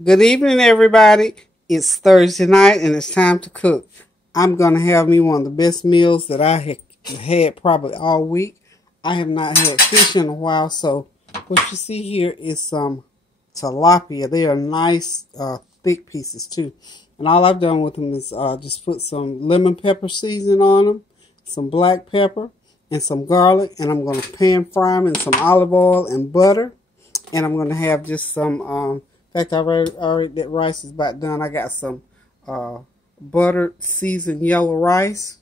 Good evening, everybody. It's Thursday night and it's time to cook. I'm going to have me one of the best meals that I have had probably all week. I have not had fish in a while, so what you see here is some tilapia. They are nice, thick pieces too. And all I've done with them is just put some lemon pepper seasoning on them, some black pepper, and some garlic. And I'm going to pan fry them in some olive oil and butter. And I'm going to have just some, in fact, I already that rice is about done. I got some buttered seasoned yellow rice.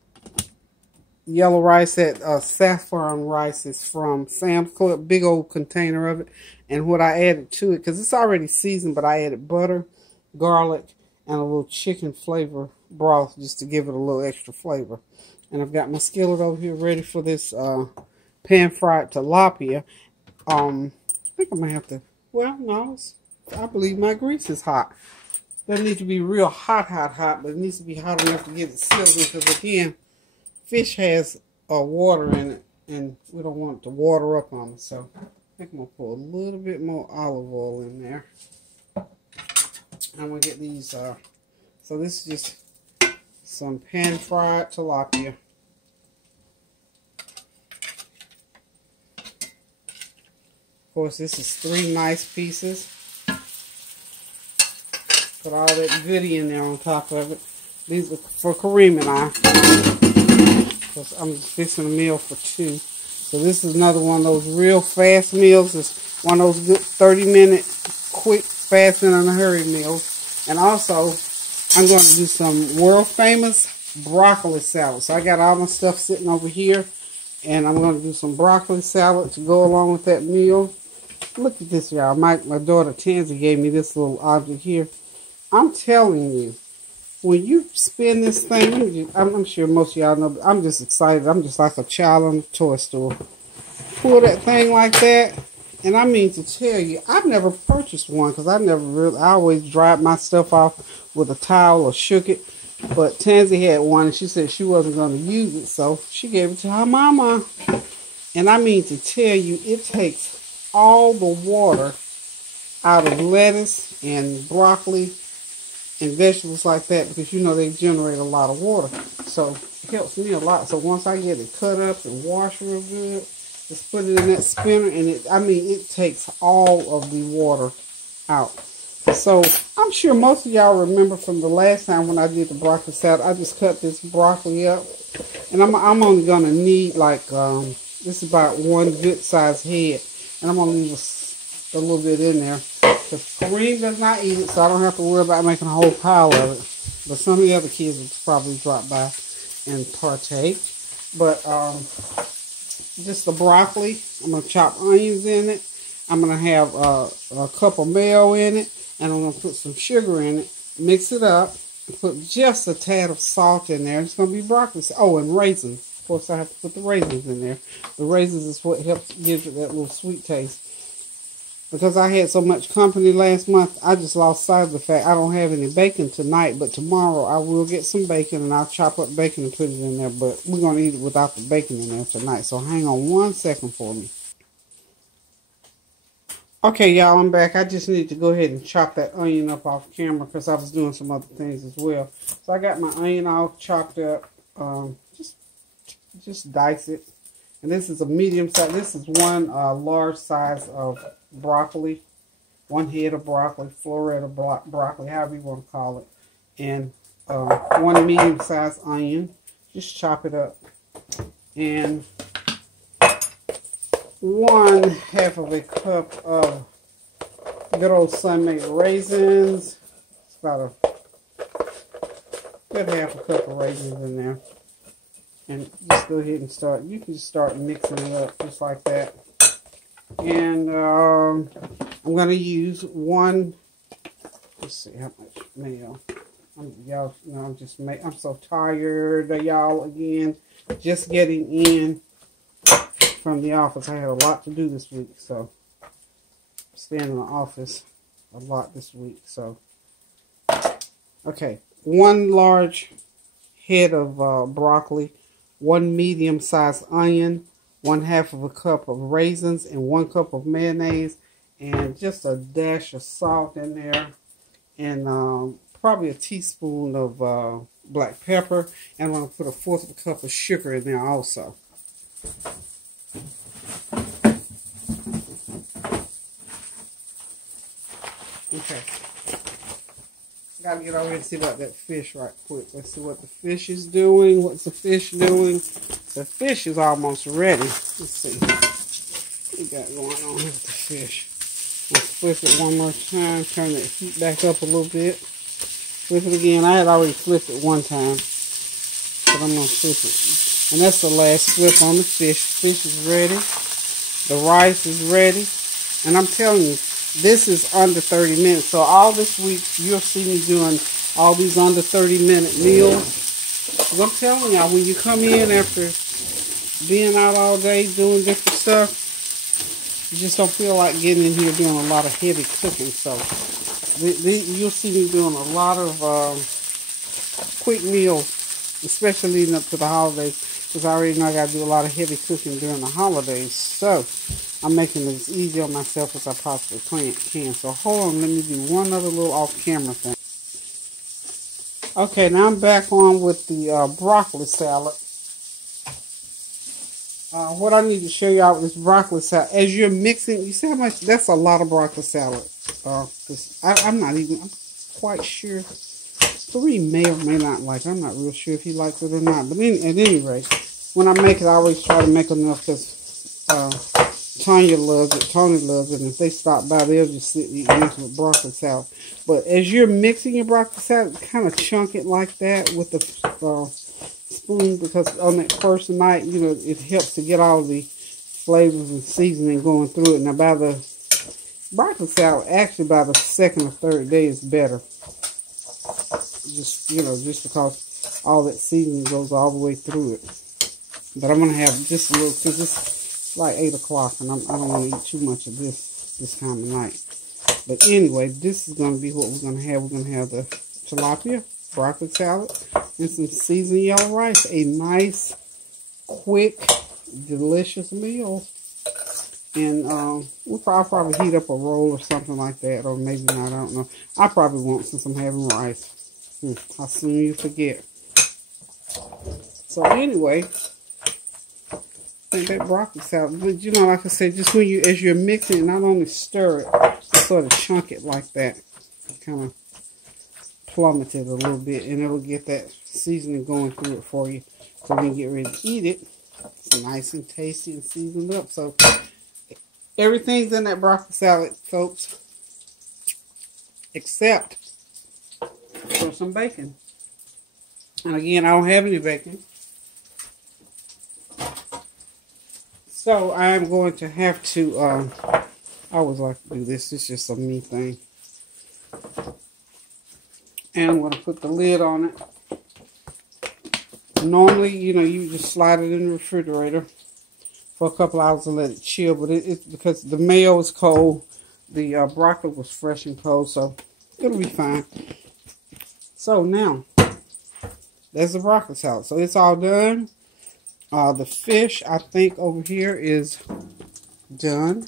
Yellow rice, that saffron rice is from Sam's Club, big old container of it. And what I added to it, because it's already seasoned, but I added butter, garlic, and a little chicken flavor broth just to give it a little extra flavor. And I've got my skillet over here ready for this pan-fried tilapia. I think I'm going to have to, well, no, I believe my grease is hot. Doesn't need to be real hot, but it needs to be hot enough to get it sealed in, because again, fish has water in it, and we don't want it to water up on it. So I think I'm going to put a little bit more olive oil in there. I'm going to get these, so this is just some pan-fried tilapia. Of course, this is 3 nice pieces. Put all that goodie in there on top of it. These are for Kareem and I. Because I'm just fixing a meal for 2. So this is another one of those real fast meals. It's one of those good 30-minute, quick, fast, and in a hurry meals. And also, I'm going to do some world famous broccoli salad. So I got all my stuff sitting over here. And I'm going to do some broccoli salad to go along with that meal. Look at this, y'all. My daughter Tansy gave me this little object here. I'm telling you, when you spin this thing, I'm sure most of y'all know, but I'm just excited. I'm just like a child in a toy store. Pull that thing like that, and I mean to tell you, I've never purchased one because I always dried my stuff off with a towel or shook it. But Tansy had one, and she said she wasn't going to use it, so she gave it to her mama. And I mean to tell you, it takes all the water out of lettuce and broccoli and vegetables like that, because you know they generate a lot of water. So it helps me a lot. So once I get it cut up and washed real good, just put it in that spinner, and it takes all of the water out. So I'm sure most of y'all remember from the last time when I did the broccoli salad, I just cut this broccoli up, and I'm only gonna need like this is about 1 good sized head, and I'm gonna leave a little bit in there. Because Kareem does not eat it, so I don't have to worry about making a whole pile of it. But some of the other kids will probably drop by and partake. But just the broccoli. I'm going to chop onions in it. I'm going to have a cup of mayo in it. And I'm going to put some sugar in it. Mix it up. Put just a tad of salt in there. It's going to be broccoli. Oh, and raisins. Of course, I have to put the raisins in there. The raisins is what helps give it that little sweet taste. Because I had so much company last month, I just lost sight of the fact I don't have any bacon tonight. But tomorrow I will get some bacon, and I'll chop up bacon and put it in there. But we're going to eat it without the bacon in there tonight. So hang on 1 second for me. Okay, y'all, I'm back. I just need to go ahead and chop that onion up off camera because I was doing some other things as well. So I got my onion all chopped up. Just dice it. And this is a medium size. This is one large size of broccoli, 1 head of broccoli, floret of broccoli, however you want to call it, and 1 medium-sized onion. Just chop it up, and 1/2 of a cup of good old Sun-made raisins. It's about a good 1/2 cup of raisins in there, and just go ahead and start. You can just start mixing it up just like that. And I'm going to use 1, let's see how much mayo. Y'all know I'm so tired of y'all again. Just getting in from the office. I had a lot to do this week, so I'm staying in the office a lot this week. So, okay, 1 large head of broccoli, 1 medium-sized onion, 1/2 of a cup of raisins, and 1 cup of mayonnaise, and just a dash of salt in there. and probably a teaspoon of black pepper. And I'm going to put a 1/4 of a cup of sugar in there also. Okay. Gotta get over here and see about that fish right quick. Let's see what the fish is doing. What's the fish doing? The fish is almost ready. Let's see. What we got going on here with the fish? Let's flip it one more time. Turn the heat back up a little bit. Flip it again. I had already flipped it one time, but I'm gonna flip it. And that's the last flip on the fish. Fish is ready. The rice is ready. And I'm telling you, this is under 30 minutes. So all this week, you'll see me doing all these under 30-minute meals. Because I'm telling y'all, when you come in after being out all day doing different stuff, you just don't feel like getting in here doing a lot of heavy cooking. So you'll see me doing a lot of quick meals, especially leading up to the holidays. Because I already know I got to do a lot of heavy cooking during the holidays. So I'm making it as easy on myself as I possibly can. So hold on, let me do one other little off-camera thing. Okay, now I'm back on with the broccoli salad. What I need to show y'all with this broccoli salad, as you're mixing, you see how much, that's a lot of broccoli salad. I'm quite sure. 3 may or may not like it. I'm not real sure if he likes it or not. But at any rate, when I make it, I always try to make enough because Tanya loves it, Tony loves it, and if they stop by, they'll just sit and eat this with broccoli salad. But as you're mixing your broccoli salad, kind of chunk it like that with the spoon, because on that first night, you know, it helps to get all the flavors and seasoning going through it. Now, by the broccoli salad, actually by the 2nd or 3rd day is better. Just, you know, just because all that seasoning goes all the way through it. But I'm going to have just a little, because it's like 8 o'clock, and I don't want to eat too much of this time of night. But anyway, this is going to be what we're going to have. We're going to have the tilapia, broccoli salad, and some seasoned yellow rice. A nice, quick, delicious meal. And I'll probably heat up a roll or something like that, or maybe not, I don't know. I probably won't, since I'm having rice. How soon you forget. So anyway, I think that broccoli salad, but you know, like I said, just when as you're mixing it, not only stir it, just sort of chunk it like that. Kind of plummet it a little bit, and it'll get that seasoning going through it for you. So when you get ready to eat it, it's nice and tasty and seasoned up. So everything's in that broccoli salad, folks, except for some bacon. And again, I don't have any bacon. So I'm going to have to, I always like to do this. It's just a me thing. And I'm going to put the lid on it. Normally, you know, you just slide it in the refrigerator for a couple hours and let it chill. But it's because the mayo is cold. The broccoli was fresh and cold, so it'll be fine. So now, there's the broccoli salad. So it's all done. The fish, I think, over here is done.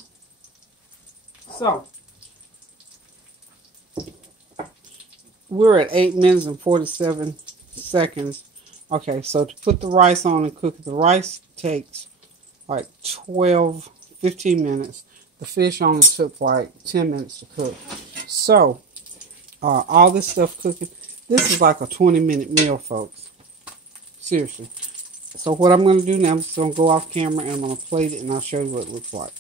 So, we're at 8 minutes and 47 seconds. Okay, so to put the rice on and cook it, the rice takes like 15 minutes. The fish only took like 10 minutes to cook. So, all this stuff cooking, this is like a 20-minute meal, folks. Seriously. So what I'm going to do now, I'm just going to go off camera and I'm going to plate it and I'll show you what it looks like.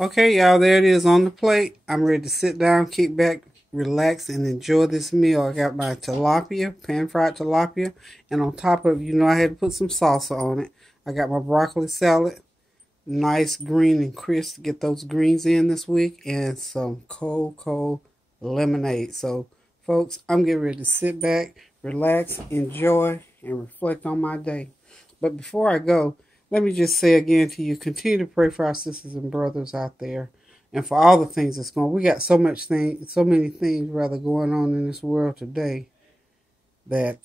Okay, y'all, there it is on the plate. I'm ready to sit down, kick back, relax, and enjoy this meal. I got my tilapia, pan-fried tilapia, and on top of it, you know, I had to put some salsa on it. I got my broccoli salad, nice green and crisp to get those greens in this week, and some cold lemonade. So, folks, I'm getting ready to sit back, relax, enjoy, and reflect on my day. But before I go, let me just say again to you, continue to pray for our sisters and brothers out there, and for all the things that's going on. We got so many things going on in this world today that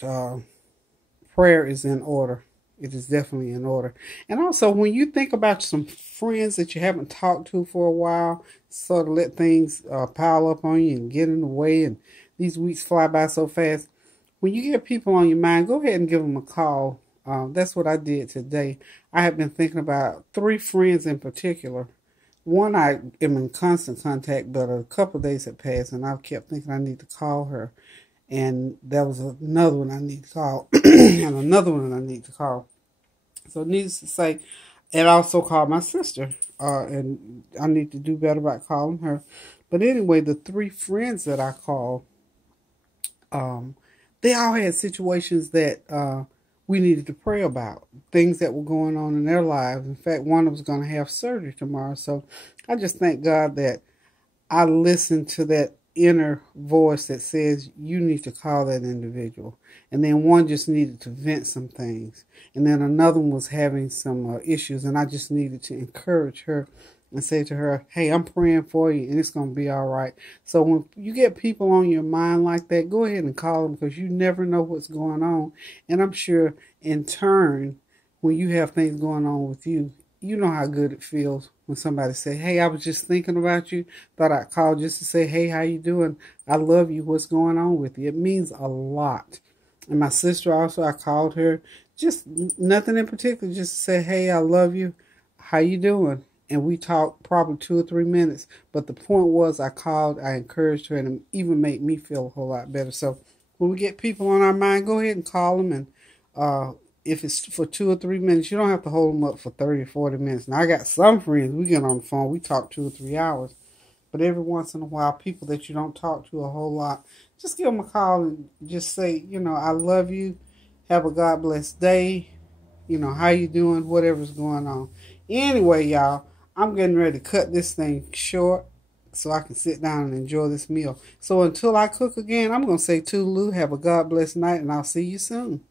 prayer is in order. It is definitely in order. And also, when you think about some friends that you haven't talked to for a while, sort of let things pile up on you and get in the way, and these weeks fly by so fast. When you get people on your mind, go ahead and give them a call. That's what I did today. I have been thinking about 3 friends in particular. One I am in constant contact, but a couple of days had passed, and I kept thinking I need to call her. And there was another one I need to call, and another one I need to call. So needless to say, and I also called my sister, and I need to do better about calling her. But anyway, the 3 friends that I called, they all had situations that we needed to pray about, things that were going on in their lives. In fact, one was going to have surgery tomorrow. So I just thank God that I listened to that inner voice that says you need to call that individual. And then one just needed to vent some things. And then another one was having some issues, and I just needed to encourage her and say to her, hey, I'm praying for you, and it's going to be all right. So when you get people on your mind like that, go ahead and call them, because you never know what's going on. And I'm sure in turn, when you have things going on with you, you know how good it feels when somebody say, hey, I was just thinking about you. Thought I'd call just to say, hey, how you doing? I love you. What's going on with you? It means a lot. And my sister also, I called her. Just nothing in particular. Just to say, hey, I love you. How you doing? And we talked probably 2 or 3 minutes. But the point was I called, I encouraged her, and it even made me feel a whole lot better. So when we get people on our mind, go ahead and call them. And if it's for 2 or 3 minutes, you don't have to hold them up for 30 or 40 minutes. Now, I got some friends, we get on the phone, we talk 2 or 3 hours. But every once in a while, people that you don't talk to a whole lot, just give them a call and just say, you know, I love you. Have a God bless day. You know, how you doing? Whatever's going on. Anyway, y'all, I'm getting ready to cut this thing short so I can sit down and enjoy this meal. So until I cook again, I'm going to say toodaloo, have a God bless night, and I'll see you soon.